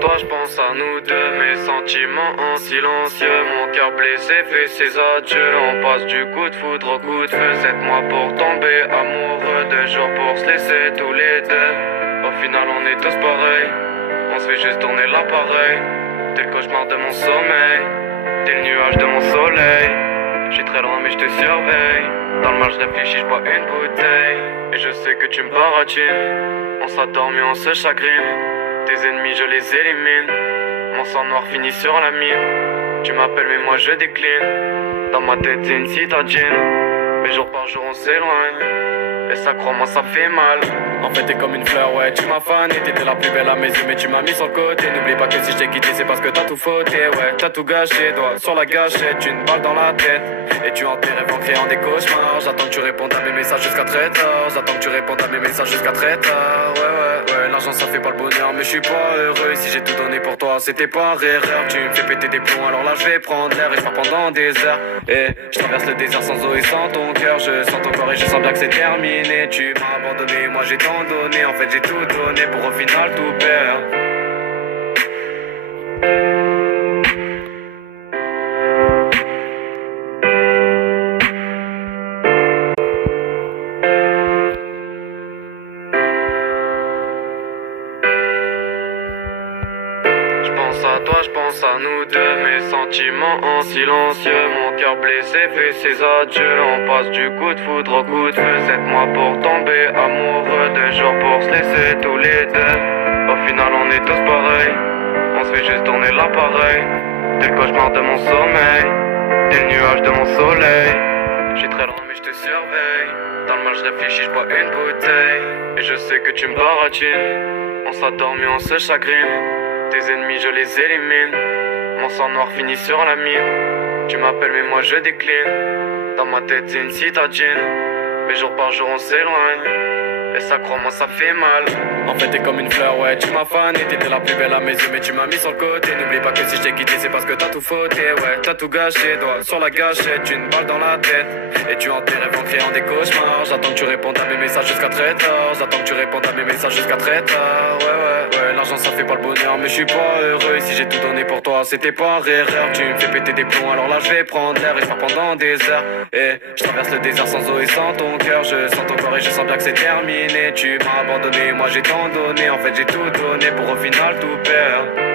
toi, je pense à nous deux, mes sentiments en silencieux. Mon cœur blessé fait ses adieux. On passe du coup de foudre au coup de feu. 7 mois pour tomber amoureux, 2 jours pour se laisser tous les deux. Au final on est tous pareils, on se fait juste tourner l'appareil. T'es le cauchemar de mon sommeil, t'es le nuage de mon soleil. J'suis très loin mais je te surveille. Dans le mal je réfléchis, je bois une bouteille. Et je sais que tu me baratines. On s'endort mais on se chagrine. Tes ennemis je les élimine. Mon sang noir finit sur la mine. Tu m'appelles mais moi je décline. Dans ma tête c'est une citadine. Mais jour par jour on s'éloigne. Et ça crois-moi ça fait mal. En fait t'es comme une fleur, ouais tu m'as fané. T'étais la plus belle à mes yeux mais tu m'as mis sur le côté. N'oublie pas que si je t'ai quitté c'est parce que t'as tout fauté. Ouais t'as tout gâché, doigt sur la gâchette. Une balle dans la tête. Et tu hantes tes rêves en créant des cauchemars. J'attends que tu répondes à mes messages jusqu'à très tard. J'attends que tu répondes à mes messages jusqu'à très tard. Ouais l'argent ça fait pas le bonheur mais je suis pas heureux. Si j'ai tout donné pour toi c'était par erreur. Tu me fais péter des plombs alors là je vais prendre l'air. Et je pars pendant des heures. Et je traverse le désert sans eau et sans ton cœur. Je sens ton corps et je sens bien que c'est terminé. Tu m'as abandonné, moi j'ai tant donné. En fait j'ai tout donné pour au final tout perdre. J'pense à toi, j'pense à nous deux, mes sentiments en silencieux. Mon cœur blessé fait ses adieux. On passe du coup de foudre au coup de feu. 7 mois pour tomber amoureux, 2 jours pour se laisser tous les deux. Au final on est tous pareils, on se fait juste tourner l'appareil. T'es le cauchemar de mon sommeil, t'es le nuage de mon soleil. J'suis très loin mais je te surveille. Dans le mal je réfléchis, je bois une bouteille. Et je sais que tu me baratines. On s'endort mais on se chagrine. Tes ennemis je les élimine. Mon sang noir finit sur la mine. Tu m'appelles mais moi je décline. Dans ma tête c'est une citadine. Mais jour par jour on s'éloigne. Et ça crois-moi ça fait mal. En fait t'es comme une fleur, ouais tu m'as fané. T'étais la plus belle à mes yeux mais tu m'as mis sur le côté. N'oublie pas que si je t'ai quitté c'est parce que t'as tout fauté. Ouais t'as tout gâché, doigt sur la gâchette. Une balle dans la tête. Et tu hantes tes rêves en créant des cauchemars. J'attends que tu répondes à mes messages jusqu'à très tard. J'attends que tu répondes à mes messages jusqu'à très tard. Ouais l'argent ça fait pas le bonheur mais je suis pas heureux. Si j'ai tout donné pour toi c'était par erreur. Tu me fais péter des plombs alors là je vais prendre l'air. Et je pars pendant des heures. Et je traverse le désert sans eau et sans ton cœur. Je sens ton corps et je sens bien que c'est terminé. Tu m'as abandonné, moi j'ai tant donné. En fait j'ai tout donné pour au final tout perdre.